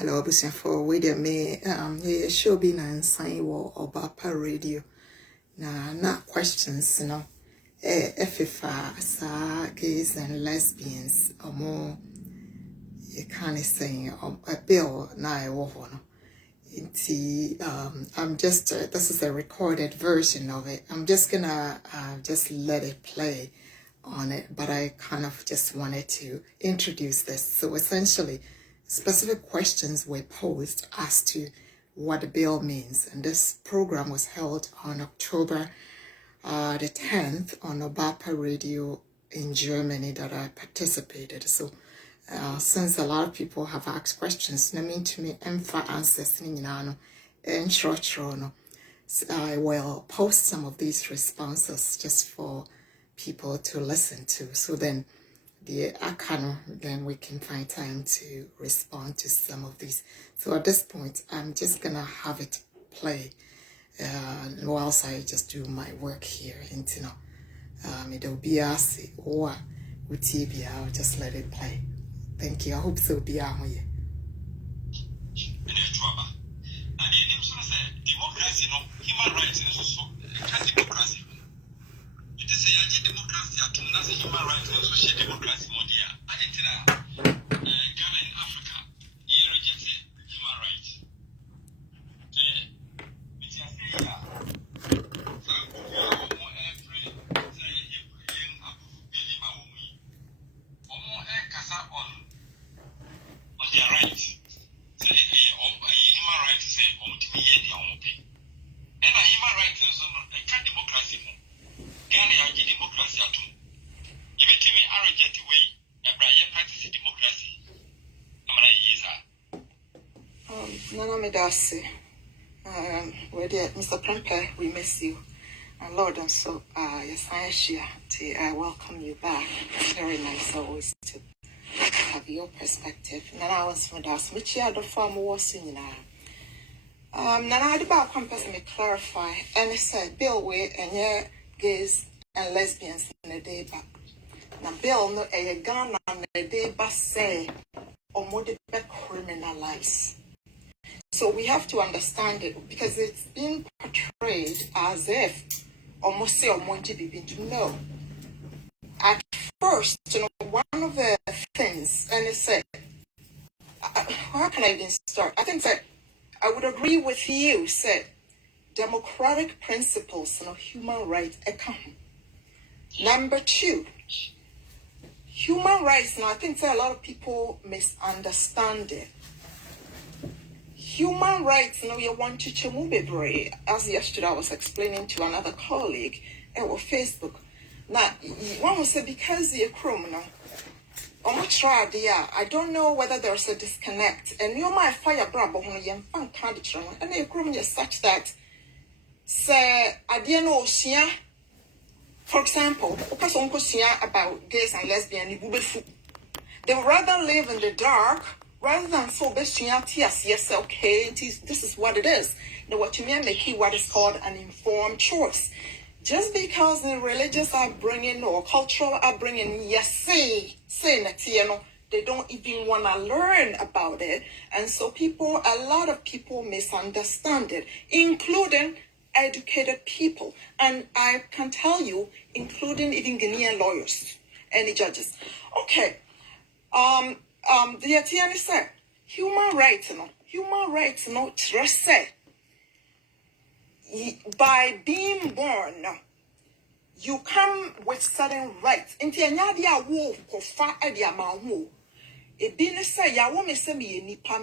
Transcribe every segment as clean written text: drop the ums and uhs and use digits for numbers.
Hello, Abusia for with me. Yeah, show be na sign war Obapa radio. Na questions, FFA, gays and lesbians, or more. You can't say a bill na no. I'm just this is a recorded version of it. I'm just gonna just let it play on it, but I kind of just wanted to introduce this. So essentially, specific questions were posed as to what the bill means, and this program was held on October the 10th on Obapa Radio in Germany that I participated. So since a lot of people have asked questions, I mean to me, answers, and short, I will post some of these responses just for people to listen to. So then then we can find time to respond to some of these. So at this point, I'm just gonna have it play whilst I just do my work here. And it'll be asi or UTB. I'll just let it play. Thank you. I hope so. Be out here. Democracy, no human rights, and so democracy. It is a democracy, that's a human rights and social democracy. I didn't Ghana in Africa, here rejected human rights. On their rights. Say human rights say and a human rights is a democracy. Ghana democracy at home. You bet me I reject way a Brian practice democracy. Nana Medasi. Mr. Premper, we miss you. And Lord, and so yes, I welcome you back. It's very nice always to have your perspective. Nana was Medasi, which you had the form was in Nana had about compass me clarify, and it said Bill way and yeah, gays and lesbians in a day back. Now Bill no a Ghana and a day back say or more be criminalized. So we have to understand it because it's been portrayed as if almost say or Monty be to know. At first, one of the things, and it said, how can I even start? I think that I would agree with you, said democratic principles and human rights account. Number two, human rights. Now, I think that a lot of people misunderstand it. Human rights, you want to chemubebre. As yesterday I was explaining to another colleague on Facebook. Now, one will say because you're criminal, I don't know whether there's a disconnect. And you might fire brabo when you find candidature. And your criminal is such that, say, I didn't know, for example, about gays and lesbians, they would rather live in the dark rather than so yes, okay, this is what it is. Now, what you mean, making what is called an informed choice. Just because the religious upbringing or cultural upbringing, yes, say that, they don't even want to learn about it. And so a lot of people misunderstand it, including educated people. And I can tell you, including even Ghanaian lawyers, any judges. Okay. The Atiani said, human rights, trust say, by being born, you come with certain rights. Inti anyadia wo kofa edia mawo. E bi ne say ya wo me say me nipa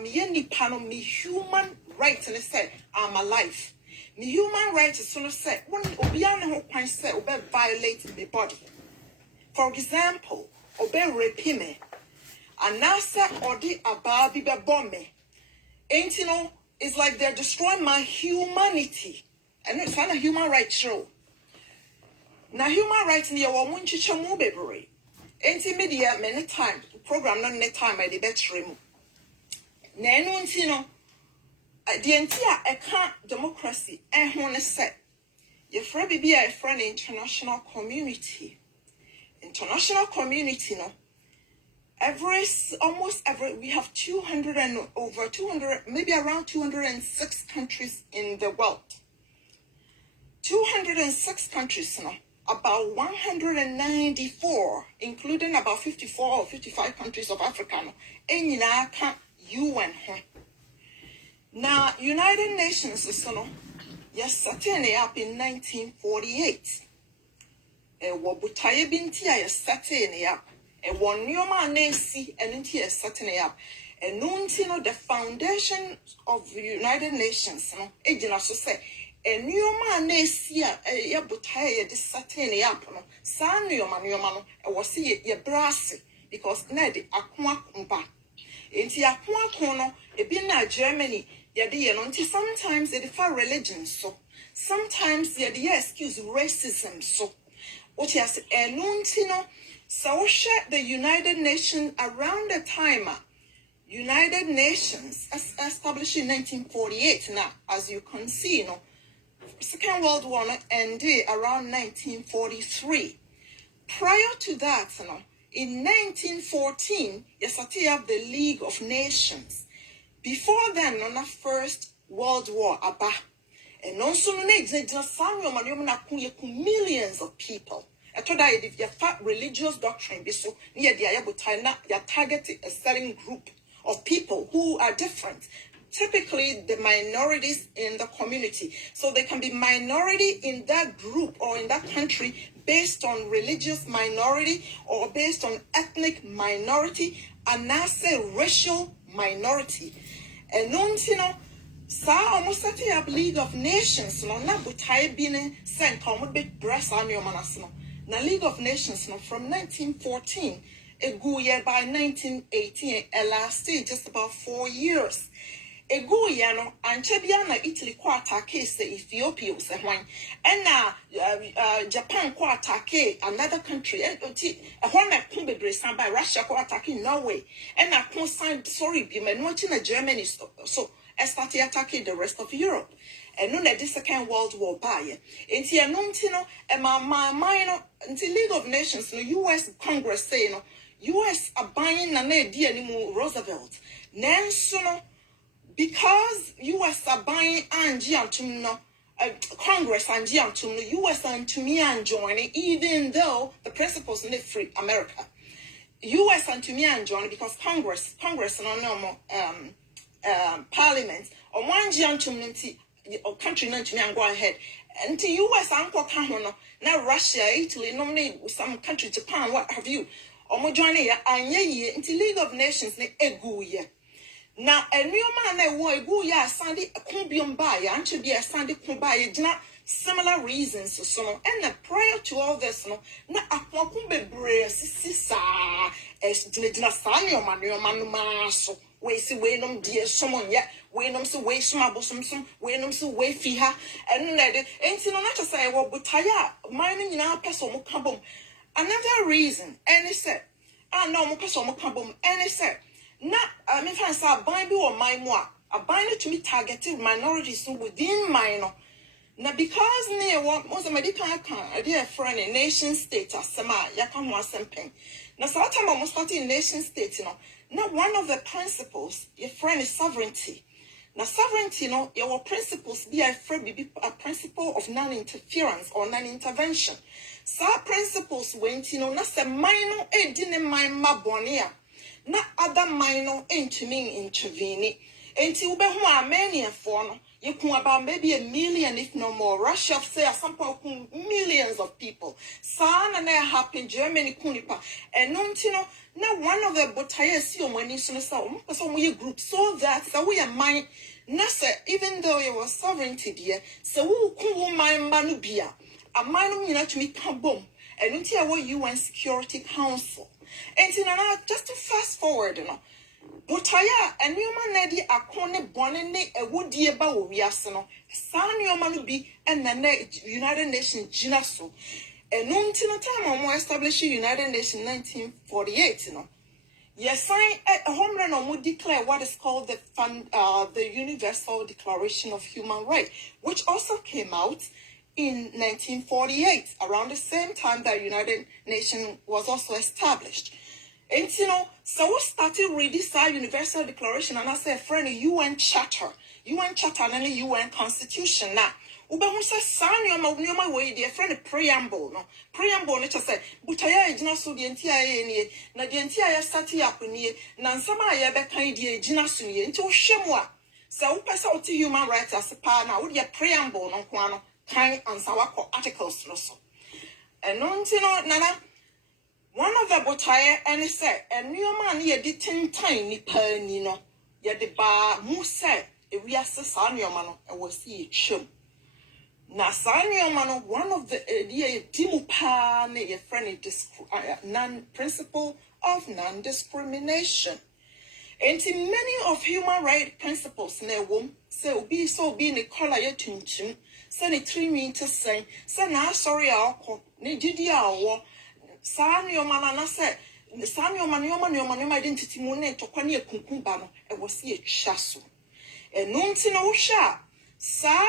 no me human rights ne say I'm alive. Me human rights is so say when obia ne ho kwan say obe violate me body. For example, obe rape me. Anasa odi ababi be bomb me. Ain't it's like they're destroying my humanity. And it's not a human rights show. Now, human rights in your woman chichamu bebre. Ain't media many times, program not net time at the bedroom. Nano, the entire account democracy, and one is set. Your friend be a friend international community. International community, no. almost every, we have 200 and over 200, maybe around 206 countries in the world. 206 countries now, about 194, including about 54 or 55 countries of Africa, in UN. Now, United Nations is yes, certainly up in 1948. Wabutaye binti ya certainly up. One nyoma nesi and inti ya certainly up. And the foundation of the United Nations, ejina so say. And nyoma nesi ya butaye this certainly up. Sa nyoma no was ye brassy because nedi akwa kumba. Inti akwa kono ebina Germany. Sometimes they differ religions, so sometimes they excuse racism, so what yes, so the United Nations around the time United Nations established in 1948. Now, as you can see, Second World War ended around 1943. Prior to that, in 1914, you set up the League of Nations. Before then, on the First World War, and also millions of people. I told that if you have religious doctrine, so near you target a certain group of people who are different. Typically, the minorities in the community. So they can be minority in that group or in that country based on religious minority or based on ethnic minority, and now say racial minority. And almost setting up League of Nations, na butai bine sent on bit breast on your manasno. Na League of Nations from 1914, a good year by 1918, a lasted just about 4 years. A good year, and Chebiana, Italy, quarter case, Ethiopia was a wine, and Japan quarter another country, and a one that could be braced by Russia quarter Norway, and I consigned sorry, be watching a Germany so. Started attacking the rest of Europe. And no, the Second World War by it. And my minor until League of Nations, no US Congress say no, US are buying an idea anymore Roosevelt. Nanso, because US are buying Angie and Congress and the US and to me and joining, even though the principles need free America. US and to me and joining because Congress no normal Parliament or one community or country not to me and go ahead. And to US uncle Kahono, now Russia, Italy, nominate some country, Japan, what have you, or more joining and ye into League of Nations ne eguye. Now a new man a guya Sandy a cumbium by and to be a Sandy kumbaya not similar reasons so and prior to all this no na akwakumbe bre sisa as dina sani o manu so we see we nom dear someone yet we nom so we smabo some we nom so we fiha and ned ain't no not to say well butaya mining now person mo kabom another reason and it said no mo person mo kabom and it said na me fan say ban bi o man mo a ban to me targeted minorities within minor. Now, because near what most of my dear friend in nation state, Asama, Yakan was something. Now, so time almost starting nation state, now one of the principles, your friend is sovereignty. Now, sovereignty, your principles be a principle of non-interference or non-intervention. So, principles went, not a minor, didn't mind my bonia, not other minor, to me intervening. Until we are many and foreign. You can about maybe 1 million, if no more. Russia say at some point millions of people. Sana na happen Germany kunipa. And now one of the botayes you when you say group so that we are mine. Nasa even though you were sovereignty dear, so who could my manubia? A man you to me come boom. And until our UN Security Council. And just to fast forward, Butaya and Newman Neddy are corner bonnet a woody about Viasano, San Yoman be and the United Nations Ginaso. And noon till time more establishing United Nations 1948, Yes, sign a home run or would declare what is called the Universal Declaration of Human Rights, which also came out in 1948, around the same time that United Nations was also established. And you know, so we started reading our Universal Declaration and I said, friend, UN Charter and the UN Constitution. Now, Ubehu says, sign your way, dear friend, preamble. No, preamble, it just said, Butaya is not so the entire na the entire sati up in ye, Nansama Yabeka idea, Jinasuni, into Shemwa. So, pass out to human rights as a partner, would your preamble, no, Quano, kind and Sawako articles, no so. And no, Nana. One of the botaya and he said, and new man ye did 10 tiny penino, yet the bar moo said, if we are son your man, I will see it chum. Now, son your man, one of the dear Dimupan, your friend, principle of non discrimination. And in many of human rights principles, ne womb, say, be so being a color yet to send it 3 meters saying, send us sorry, I'll ne did ya. Sanyo manana said, Sanyo manoma identity mone to quania kunkumbano, and was see a chasso. And no sha. Sa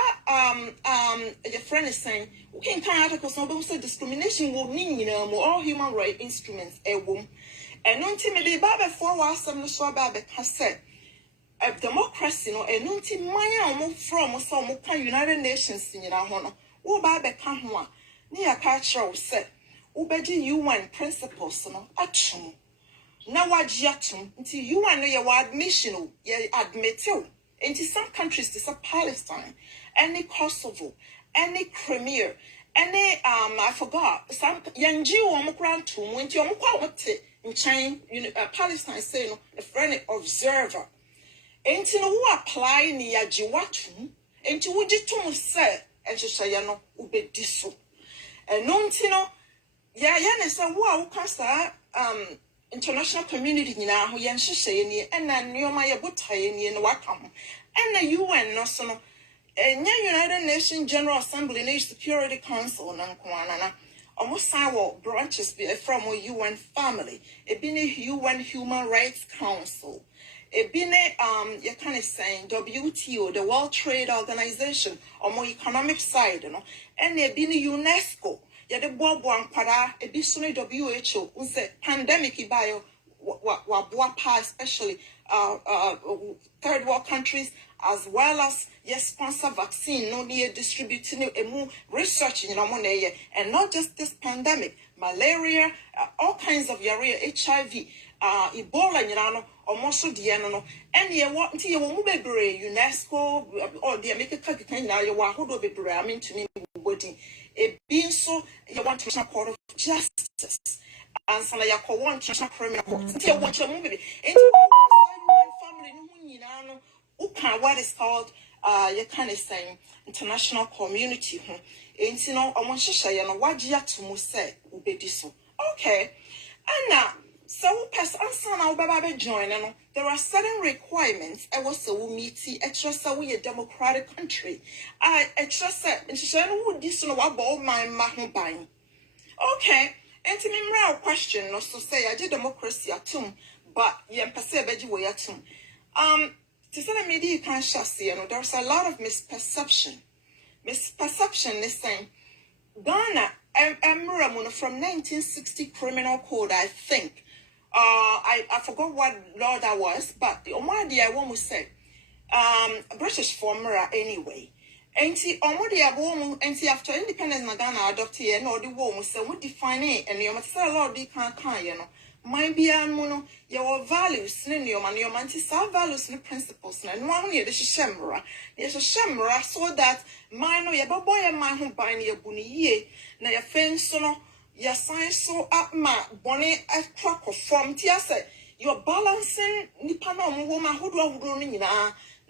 your friend is saying, we can kind articles no say discrimination will mean all human rights instruments a womb. And no maybe Baba for was some so bad has said. A democracy no and no maya from some United Nations in your honor. Oh Baba Kahua, near cultural said. Ubeji UN principles no atum na waji atum nti UN no ye wa admission ye admit nti some countries this Palestine, any Kosovo, any Crimea, any I forgot some yanji omo grant to nti omo kwa wote nchen Palestine say no a friend observer nti no who apply ni yaji watum nti wuji tum say enhyehyɛ no ubedi so eno nti no yeah, so wow, Casta international community now who yan shishayni and then you my butayni and wakam and the UN no so no United Nations General Assembly and Security Council and Kwanana almost our branches be from a UN family, a been a UN Human Rights Council, a been you kind of saying WTO, the World Trade Organization, or more economic side, you know, and a been UNESCO. Ya de bobo ankwara ebi so ne WHO unse pandemic ibayo wa boa especially third world countries as well as yes sponsor vaccine no near distributing emu research in na and not just this pandemic malaria all kinds of diarrhea HIV Ebola nyina almost no and ye want nti ye wo mu bebre UNESCO or the America nyina ye wa hodo bebre I mean to me body a being so you want to court of justice and some like your one criminal court until you want your movie into family who can what is called you kind of saying international community and you know I want to share you know what you have to say ubedi so okay and now so pass answer now baby join and there are certain requirements I was so meet extra so we a democratic country I extra said and she said who this no about my mahubine okay and to me question no so say I did democracy atum but yeah passe beji way atum to say media you can't see you know there's a lot of misperception is saying Ghana from 1960 criminal code I think I forgot what law that was, but the Omadi I want to say, British formula anyway. And see, Omadi I want and see after independence, Nagana adopted and all the woman so we define it and you must say a lot of you know. Mind be an mono, your values, your mantis values and principles, and one year the shamra. There's a shamra so that mine or your boy and my home buying your bunny ye, na your fence no. Your sign so up my bonnet a crack of form tia say you're balancing nipano woman who do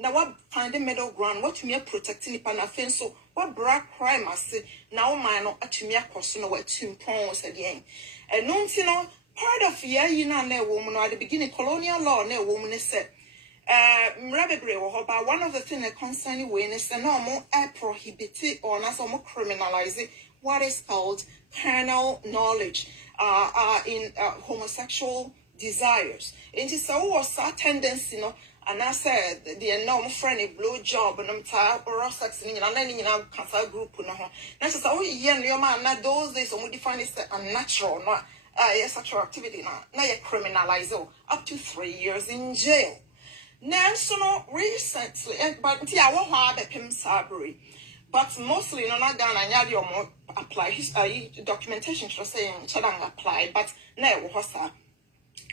now what find the middle ground what me protecting nipana fence so what black crime I say now mine at me across no what 2 pounds again and no part of you know woman at the beginning colonial law no woman said one of the things that concern when is the normal prohibited or not some criminalize it what is called carnal knowledge in homosexual desires. It is so a tendency, you know, and I said the normal friend a blow job and I'm tired or sex and then cancer group. That's just oh yeah, your man, not those days, we define it unnatural, not sexual activity na you criminalize up to 3 years in jail. Now, so no recently, but I won't have a Pim Sabri. But mostly, no, not Ghana, and you more apply his documentation to saying Chadang apply, but no, what's that?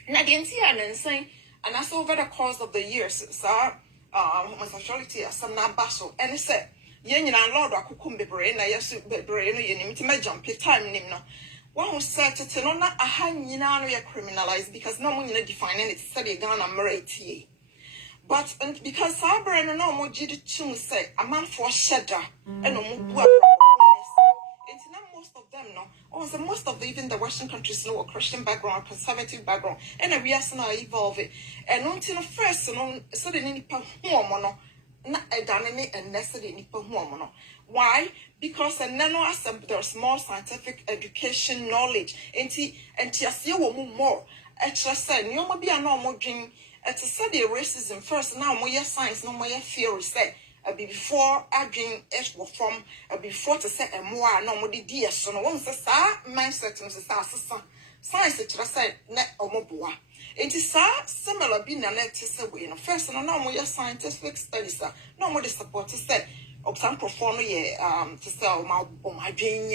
Now, the NTN saying, and that's over the course of the years, sir, homosexuality, some not basel, and it said, Yen and Lord, I could come be brain, I yes, be brain, you need to make jump time, no. One who said to no, not a hand, you know, you're criminalized because no one defining it, said you're Ghana, Marity. But because Sabra no more did to say a man for shedder and no more. It's not most of them, no. Also, most of even the Western countries know a Christian background, conservative background, and a reason I evolve it. And until first, no, suddenly Pahuamono, not a dynamic and necessarily Pahuamono. Why? Because a nano there's more scientific education knowledge, and just you will move more. Extra said, you might be a normal dream. To study racism first, now more science, no more theory say. Before I drink it from before to say a more no more the so no one says mindset and says science it just said net or more. It is similar being a net to say we first no more scientific studies, no more the support to say. Example for me, to sell my dream,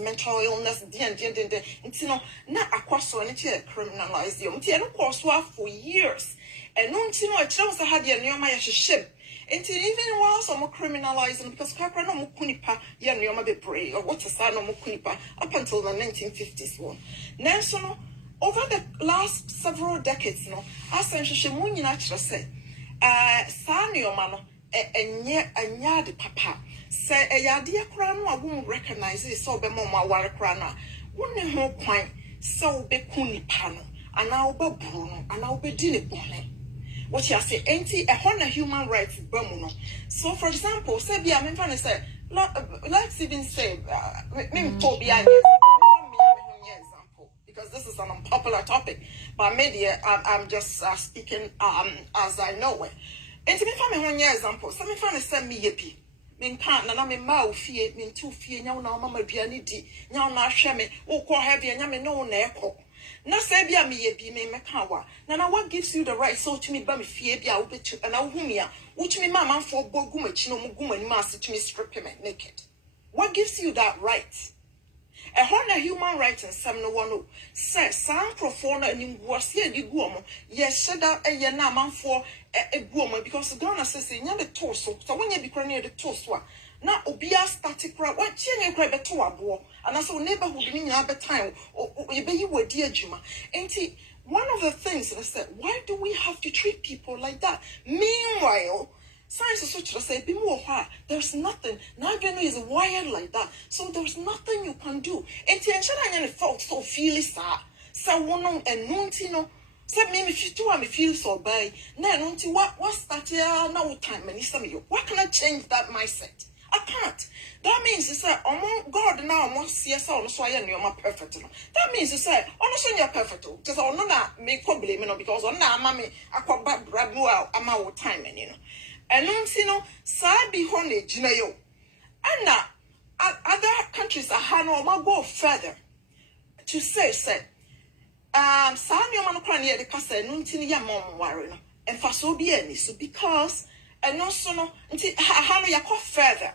mental illness, and you know, not across so any criminalize you. Of course, for years, and no, you know, it shows I had your near ship. Until even while some criminalizing because Kakra no Mukunipa, ya near be brave, or what's a sign of Mukunipa up until the 1950s one. Now, over the last several decades, no, as I should naturally say, Sanio Mano. And papa say a yadia crown, I won't recognize it so be mama wire crana. Wouldn't know quite so be kuni pano, and I'll be bruno, and I'll be dilly bonnet. What you say, ain't it a honor human rights bermuno? So, for example, say, be a man, say, let's even say, because this is an unpopular topic, but media, I'm just speaking as I know it. And to me, for me, 1 year example, some me find send me yepi. Min can't, na me ma fie, min too fie, now mama biani di, now na share me, call heavy, and yammy no echo. Na say be a me yepi, me mekawa. Now, what gives you the right so to me, but me fie be out with you, and I'll humia, which me mamma for bogumach, no mugum master to me strip him naked. What gives you that right? A honor human rights and some no one says some profound and in was here the guomo, yes, shed out a yanaman for a guomo because Ghana says in the torso, so when you be near the torso, now obia static crowd, what chin grab a tour boy, and also neighborhood in your time, or you were dear Juma. Ain't he? One of the things that I said, why do we have to treat people like that? Meanwhile, science is such to say, be more hard. There's nothing. Now Ghana is wired like that. So there's nothing you can do. And the answer I felt so feel is so one and no said me if you do I feel so bad. Now what's that now time and some of you. Why can I change that mindset? I can't. That means you say, oh God now must see us on so I am not perfect. That means you say, honestly you're perfect. Because I'll not make blame because on now mommy I come back grab well I'm out time and you know. And you know, Sabi Honey, Jinayo. And now, other countries are no go further to say, Sanyo Manokrania, the Casa, Nuntin Yamon Warren, and Fasobiani, so because, and also, until Hano Yako further.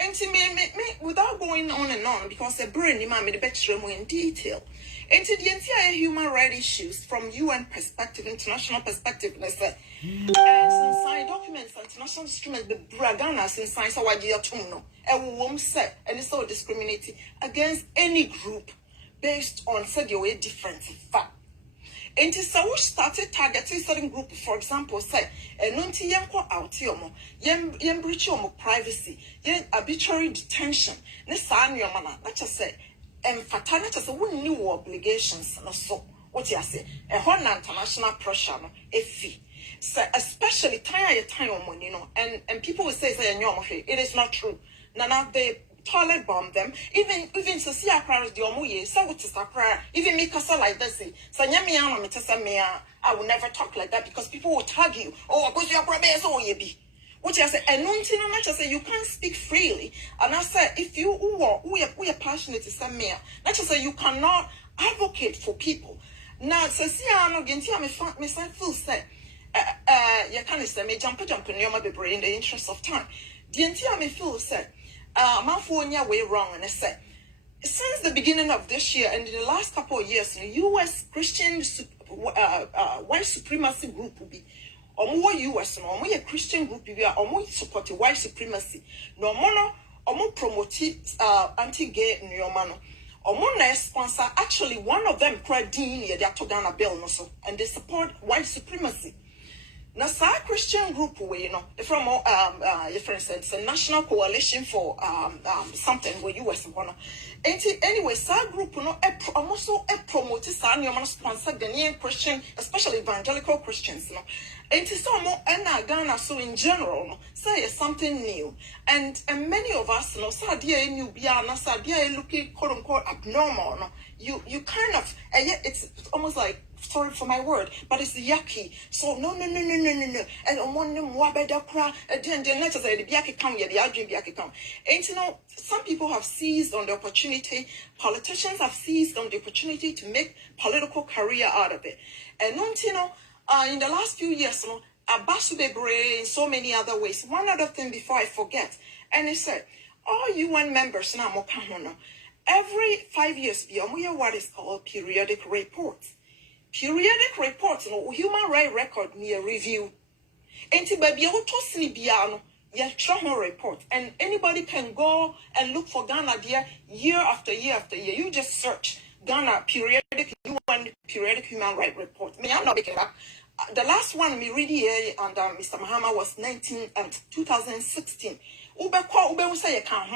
And to me, without going on and on, because the brain, you made the better in detail. And to the entire human rights issues from UN perspective, international perspective, let's say, and some science documents, international instruments, the Bragana, since science, or what you know, and won't say, and it's so discriminating against any group based on said your way different fact. And it's so started targeting certain group, for example, say, and until yanko out yem breach your privacy, yen arbitrary detention, Nessan your mana, not just say, and fatana just wouldn't new obligations, no so. What you say, a whole international pressure, a fee. So especially time on you know, and people will say it is not true. Nana they toilet bomb them. Even to see a crowd the omuye, so what is a prayer? Even me casa like this. So I will never talk like that because people will tag you. Oh, because you are so ye be. What I say, and not say you can't speak freely. And I said, if you we are passionate to some me, not just say you cannot advocate for people. Now, says yeah, no, me feel say, you can't say me jump in your brain in the interest of time. The me feel say, my phone your way wrong, and I said, since the beginning of this year and in the last couple of years, the U.S. Christian white supremacy group will be. US no a Christian group we are support white supremacy no promote anti-gay neoma no na sponsor actually one of them dean they are to Ghana bill no so and they support white supremacy. Now, Christian group we from for instance, a national coalition for something where US one. Anyway, group also promote sponsor Ghanaian Christian, especially evangelical Christians, And some and Ghana so in general, say something new, and many of us dear new dear looking quote unquote abnormal. You kind of it's almost like, sorry for my word, but it's yucky. So no. And on one more better cry, then not as the biaki come, the adrian biaki come. And some people have seized on the opportunity, politicians have seized on the opportunity to make political career out of it. And in the last few years, Abasubebre in so many other ways. One other thing before I forget, and he said, all UN members now, every 5 years, we have what is called periodic reports. Periodic reports, human rights record near review. Enti baby autosini biano, report, and anybody can go and look for Ghana there year after year after year. You just search Ghana periodic human rights report. Me, I'm not making up. The last one me read here under Mr. Mahama was 2016. Ube say you can't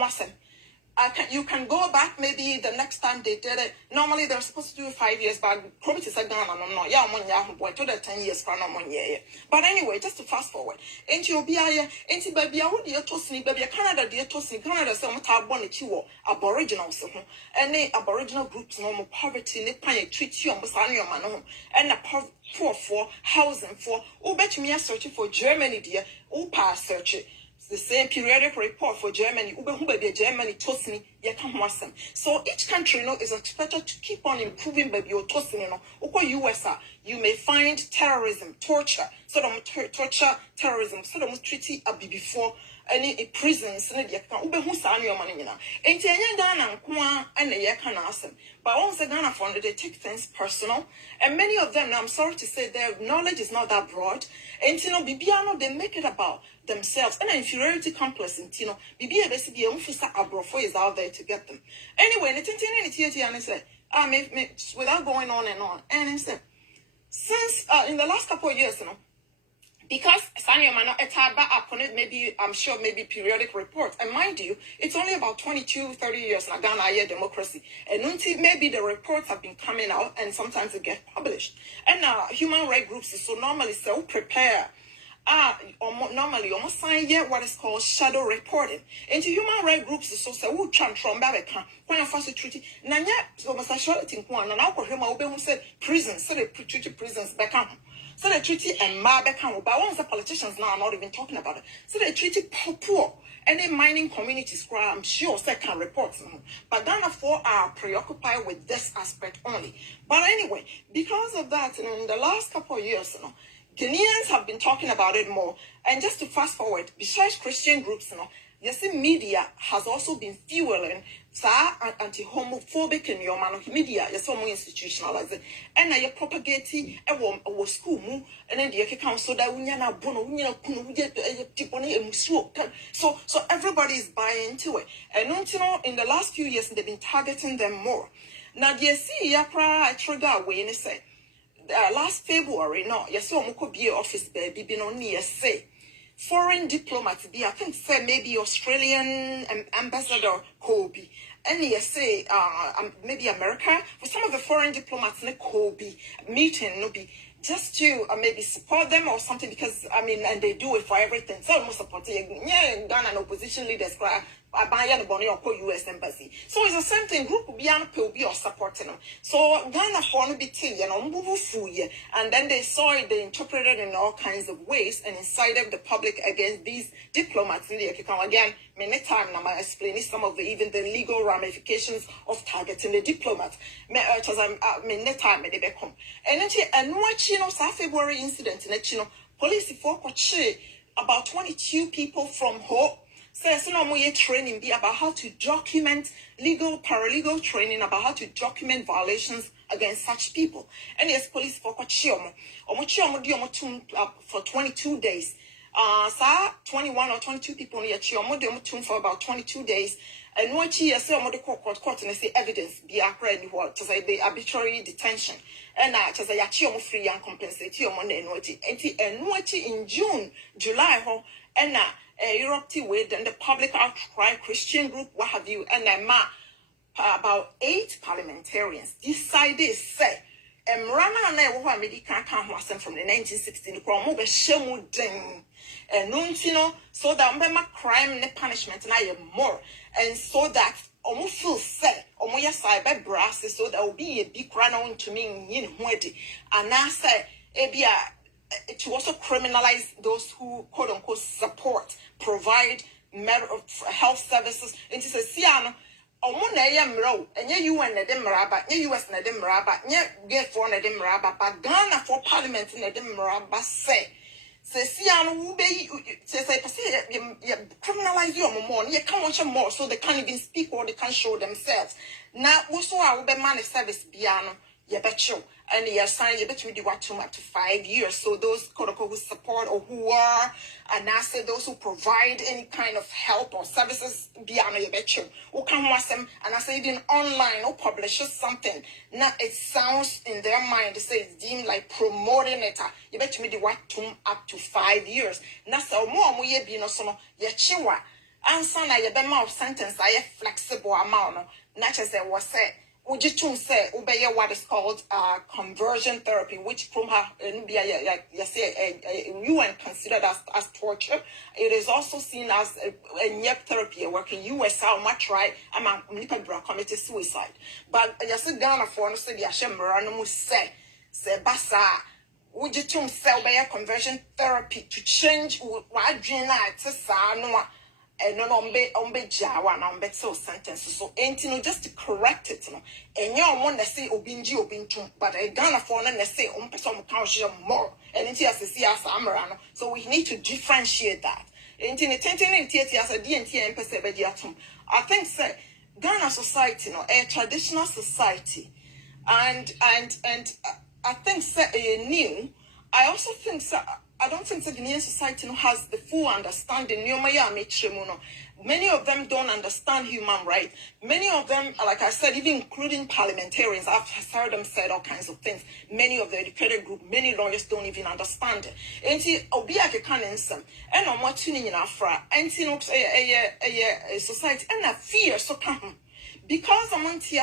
you can go back maybe the next time they did it. Normally they're supposed to do 5 years, but probably it's a Ghana no. Yeah, to the 10 years for no year. But anyway, just to fast forward. Ain't you be ain't baby I would dear tossing baby Canada dear tossing Canada some carbon aboriginals and aboriginal groups no poverty, they pay treat you almost on your man and a poor for housing for bet me searching for Germany dear, pass search it. The same periodic report for Germany, Germany, Tosni, so each country is expected to keep on improving baby your Tosni, US, you may find terrorism, torture, torture, terrorism, treaty before any prisons, but once the Ghana founded, they take things personal, and many of them, I'm sorry to say, their knowledge is not that broad, and Bibiano, they make it about themselves, and an inferiority complex, and Bibia basically Abrofo is out there to get them. Anyway, and said, without going on, and he said, since in the last couple of years, because Sanya Mano Etaba upon it, maybe I'm sure maybe periodic reports. And mind you, it's only about 22, 30 years in Ghana year democracy. And until maybe the reports have been coming out and sometimes they get published. And human rights groups is so normally so prepare. Normally almost sign yet what is called shadow reporting. Into human rights groups is so say who tran from Babeka, when I first treaty, Nanya so sexuality in one and I'll him who said prisons, so they treaty prisons back home. So they treaty and Mabeka, but once the politicians now are not even talking about it. So they treaty poor. Any mining communities, I'm sure, can report. But Ghana are preoccupied with this aspect only. But anyway, because of that, in the last couple of years, Ghanaians have been talking about it more. And just to fast forward, besides Christian groups, media has also been fueling anti-homophobic in your man of media, more institutionalized. And you're propagating a school move, and then the council that we are so everybody is buying into it. And in the last few years, they've been targeting them more. Now, you see, I trigger away and say, last February, could be office baby, been on say. Foreign diplomats be, I think, say maybe Australian ambassador Kobe, and say maybe America. For some of the foreign diplomats, Kobe meeting no be just to maybe support them or something because and they do it for everything. So almost support Ghana and opposition leaders abaya no boni or US embassy. So it's the same thing. Group will be or supporting them. So Ghana for no be and then they saw it, they interpreted it in all kinds of ways and incited the public against these diplomats in the account. Again, many times I'm explaining some of even the legal ramifications of targeting the diplomats. Many times they back home. And then February incident in police for about 22 people from Hope. Says no more training be about how to document legal paralegal training about how to document violations against such people. And yes, police for for 22 days. 21 or 22 people near Chiomo for about 22 days. And what she has said, court and say evidence be accurate what to say the arbitrary detention. And to say Chiomo free and compensate your money and what in June, July, and Europe with and the public outcry Christian group, what have you, and about 8 parliamentarians decided say Mrana na wo America can from the 1916 from be shemu den and so that mbema crime ne punishment na ye more and so that omo feel say omo yesai be brass so that will be a big crime on to me yin huedi and I say ebia to also criminalize those who quote unquote support provide health services into the siano omo na ye mro enye UN na de mraba nye US na de mraba nye G4 na de mraba but Ghana for parliament na de mraba say siano wo be say criminalize you more you can't watch more so they can't even speak or they can't show themselves na wo so a wo be man service bia no ye betcho and you assign you bet me do what up to 5 years. So those who support or who are, and I say those who provide any kind of help or services beyond your betcha. Who can watch them and I say even online or publishes something. Now it sounds in their mind to say it's deemed like promoting it. You bet me do what up to 5 years. Now so more we be no so ye chiwa. Answer na ye be more sentence I flexible amount. Not as I was said. Ujichum say ubeye what is called conversion therapy, which from her UN considered as torture. It is also seen as a NYEP therapy working US how much right among Nipabra committed suicide. But yes Ghana for no say the Ashembrano say basa ujichum say ubeye conversion therapy to change what dream no and no ombe jawa na ombe so sentence so enti just to correct it no enye omo na say obinji obintum but a Ghana for na say person can more and enti asesi as amara no so we need to differentiate that enti ne tenten enti as a DNT and pese be atom I think say Ghana society no a traditional society and I think say new I also think so I don't think the Ghanaian society has the full understanding. Many of them don't understand human rights. Many of them, like I said, even including parliamentarians, I've heard them say all kinds of things. Many of the educated group, many lawyers don't even understand it. And I'm watching in Afra, and society, and I fear so come. Because I want to see,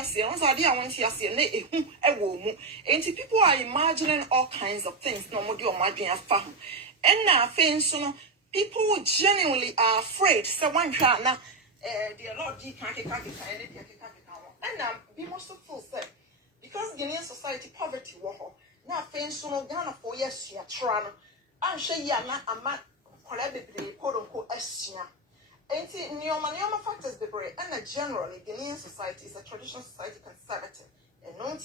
and people are imagining all kinds of things. No more do imagine a farm. And now, people genuinely are afraid. So one shot now, the Lord and now be most full said because Ghanaian society poverty war. Now, Ghana for yes, you are trying. I'm sure you are not a man, quote unquote, and Nioma factors the break, and generally, Ghanaian society is a traditional society conservative. And no,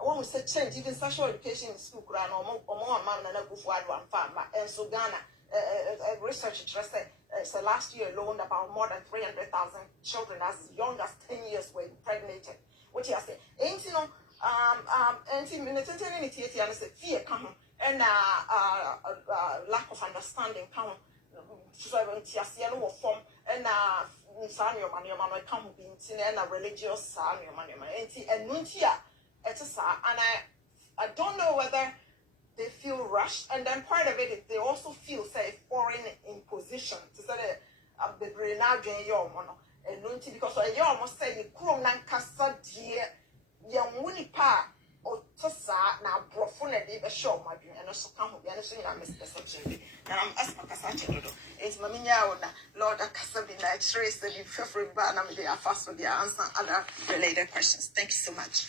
when we say change, even sexual education in school, or more man and a go for one farm. And so Ghana, research said, so last year alone, about more than 300,000 children as young as 10 years were impregnated. What you say, ain't and fear come and lack of understanding come. Form and Sanyo Manio come being and a religious Sanyo Manio and Nuntia and I don't know whether they feel rushed and then part of it is they also feel say foreign imposition to say the Brenage Yomono and Nunti because I almost say the Krum Nankasa dear young Wunipa or Tosa now brofune de show my dream and also come with the Mr. Section. Now I'm asking Casacho. It's Mamina Lord Akasabina Trace and Fefri Banam, they are fast with their answer other related questions. Thank you so much.